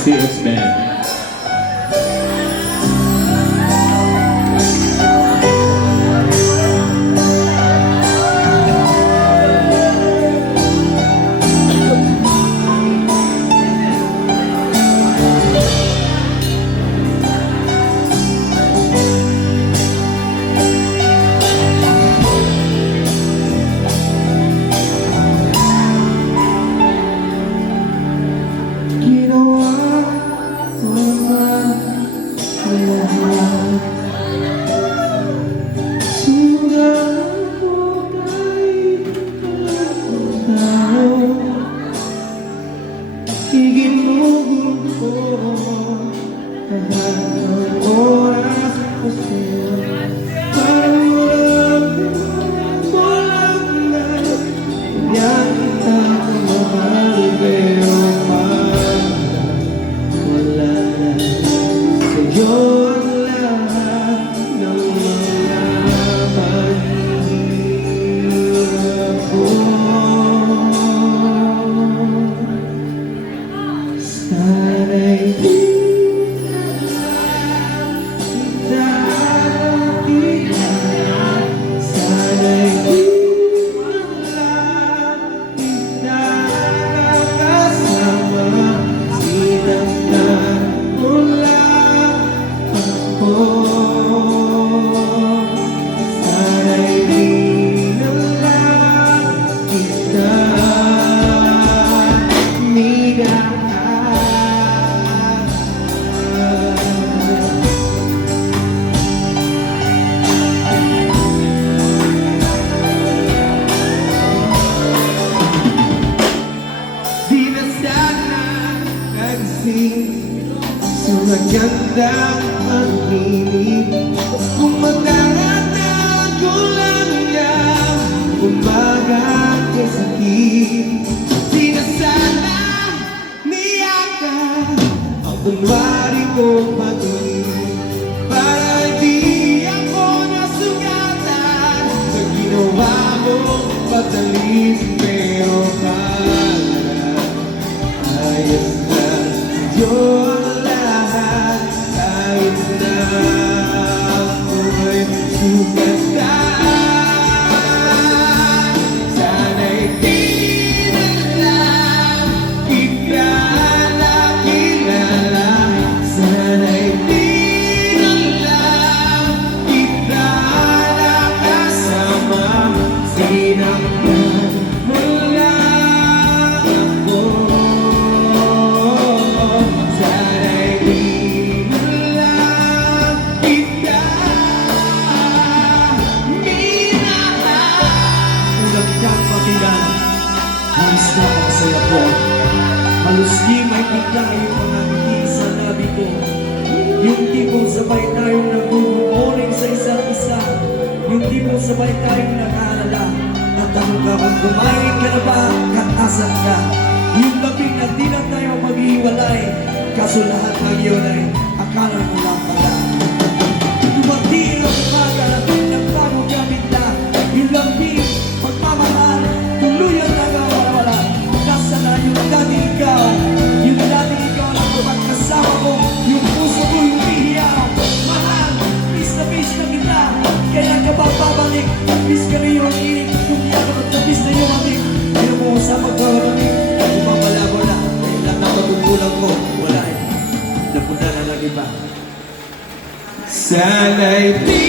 CS Band. Sa magandang pag-ibig, kung magdarago lang niya, umaga kay sakit. Di na sana niyaka ang kunwari kong pag-ibig, para di ako nasugatan sa ginawa mong pagdalis. Pero para ayos na sa'yo lahat, kahit na ako'y sugatan. Sana'y di na lang kita nakilala, sana'y di na lang kita nakasama. Sinaktan mo lang ako, sana'y di na lang kita minahal. Ulang kang mabilan, halos na masaya ko. Halos di may kita yung mga ngiti sa labi ko. Yung tipong sabay tayong nagmumuling sa isa't isa. Yung tipong sabay tayong nakaalala. At tanong ka kung kumain ka na ba, katasan ka. Yung labing na di na tayo maghiwalay, kaso lahat ng yun ay akala mo lang pala. Dumating ang umaga, nagbago gamit na. Yung labing pagmamahal, tuluyan na nawawala. Nasa na yung dating ikaw, yung dating ikaw na kapagkasama ko. Yung puso ko yung ihiyaw. Mahal, miss na kita, kaya ka ba babalik? Miss ka rin yung inig, yung yakap at miss na yung ating. Pero mo sa pagkakaroning, bumabala ko na, dahil lang nakatungkulang ko. Wala eh, napuna na lang iba. Sana'y di